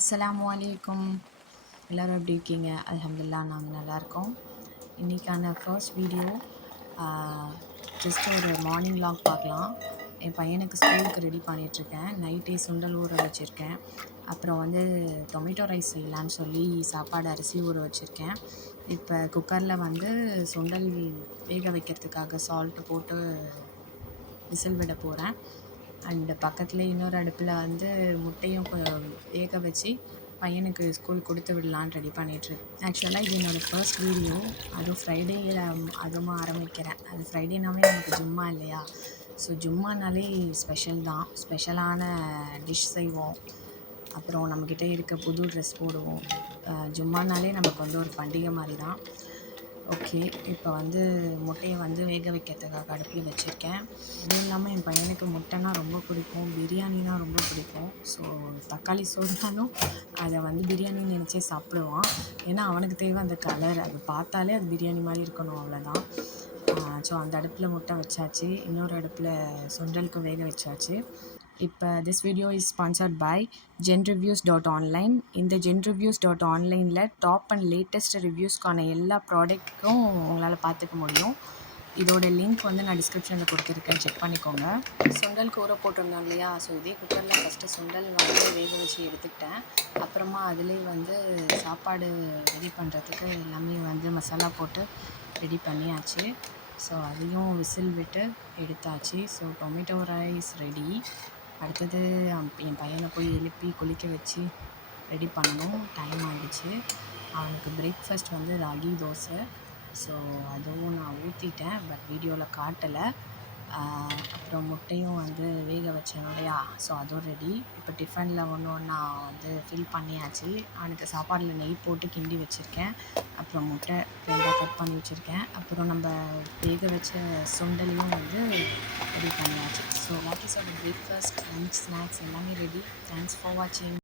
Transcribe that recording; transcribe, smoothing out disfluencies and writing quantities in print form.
அஸ்ஸலாமு அலைக்கும். எல்லோரும் எப்படி இருக்கீங்க? அல்ஹம்துலில்லாஹ் நாங்கள் நல்லாயிருக்கோம். இன்றைக்கான ஃபர்ஸ்ட் வீடியோ ஜஸ்ட் ஒரு மார்னிங் லாக் பார்க்கலாம். என் பையனுக்கு ஸ்கூலுக்கு ரெடி பண்ணிகிட்ருக்கேன். நைட்டே சுண்டல் ஊற வச்சுருக்கேன். அப்புறம் வந்து டொமேட்டோ ரைஸ் செய்யலான்னு சொல்லி சாப்பாடு அரிசி ஊற வச்சுருக்கேன். இப்போ குக்கரில் வந்து சுண்டல் வேக வைக்கிறதுக்காக சால்ட்டு போட்டு விசில் விட போகிறேன். அண்டு பக்கத்தில் இன்னொரு அடுப்பில் வந்து முட்டையும் வேக வச்சு பையனுக்கு ஸ்கூல் கொடுத்து விடலான்னு ரெடி பண்ணிகிட்ருக்கேன். ஆக்சுவலாக இது என்னோடய ஃபர்ஸ்ட் வீடியோ. அதுவும் ஃப்ரைடேயில் அதுவும் ஆரம்பிக்கிறேன். அது ஃப்ரைடேனாவே நமக்கு ஜும்மா இல்லையா? ஸோ ஜும்மானாலே ஸ்பெஷல் தான். ஸ்பெஷலான டிஷ் செய்வோம். அப்புறம் நம்மக்கிட்ட இருக்க புது ட்ரெஸ் போடுவோம். ஜும்மானாலே நமக்கு வந்து ஒரு பண்டிகை மாதிரி தான். ஓகே, இப்போ வந்து முட்டையை வந்து வேக வைக்கிறதுக்காக அடுப்பில் வச்சுருக்கேன். அதுவும் இல்லாமல் என் பையனுக்கு முட்டைனா ரொம்ப பிடிக்கும், பிரியாணினா ரொம்ப பிடிக்கும். ஸோ தக்காளி சோறுனாலும் அதை வந்து பிரியாணின்னு நினச்சே சாப்பிடுவான். ஏன்னா அவனுக்கு தேவை அந்த கலர், அது பார்த்தாலே அது பிரியாணி மாதிரி இருக்கணும், அவ்வளோதான். ஸோ அந்த அடுப்பில் முட்டை வச்சாச்சு, இன்னொரு அடுப்பில் சுண்டலுக்கு வேக வச்சாச்சு. இப்போ this video is sponsored by genreviews.online. இந்த genreviews.onlineல டாப் அண்ட் லேட்டஸ்ட் ரிவ்யூஸ்க்கான எல்லா ப்ராடக்ட்டும் உங்களால் பார்த்துக்க முடியும். இதோட லிங்க் வந்து நான் டிஸ்கிரிப்ஷனில் கொடுத்துருக்கேன், செக் பண்ணிக்கோங்க. சுண்டல் கூரை போட்டிருந்தோம் இல்லையா? ஸோ இதே குக்கரில் ஃபஸ்ட்டு சுண்டல் வந்து வேக வச்சு எடுத்துக்கிட்டேன். அப்புறமா அதிலே வந்து சாப்பாடு ரெடி பண்ணுறதுக்கு எல்லாமே வந்து மசாலா போட்டு ரெடி பண்ணியாச்சு. ஸோ அதையும் விசில் விட்டு எடுத்தாச்சு. So tomato rice ready. அடுத்தது என் பையனை போய் எழுப்பி குளிக்க வச்சு ரெடி பண்ணணும். டைம் ஆகிடுச்சு. அவனுக்கு பிரேக்ஃபாஸ்ட் வந்து ராகி தோசை. ஸோ அதுவும் நான் ஊற்றிட்டேன், பட் வீடியோவில் காட்டலை. அப்புறம் முட்டையும் வந்து வேக வச்சேன் இல்லையா? ஸோ அதுவும் ரெடி. இப்போ டிஃபனில் ஒன்று ஒன்றா வந்து ஃபில் பண்ணியாச்சு. அவனுக்கு சாப்பாடில் நெய் போட்டு கிண்டி வச்சுருக்கேன். அப்புறம் முட்டை ரெண்டாக கட் பண்ணி வச்சுருக்கேன். அப்புறம் நம்ம வேக வச்ச சுண்டலையும் வந்து ரெடி பண்ணியாச்சு. So what is our breakfast, lunch, snacks எல்லாமே ரெடி. தேங்க்ஸ் ஃபார் வாட்சிங்.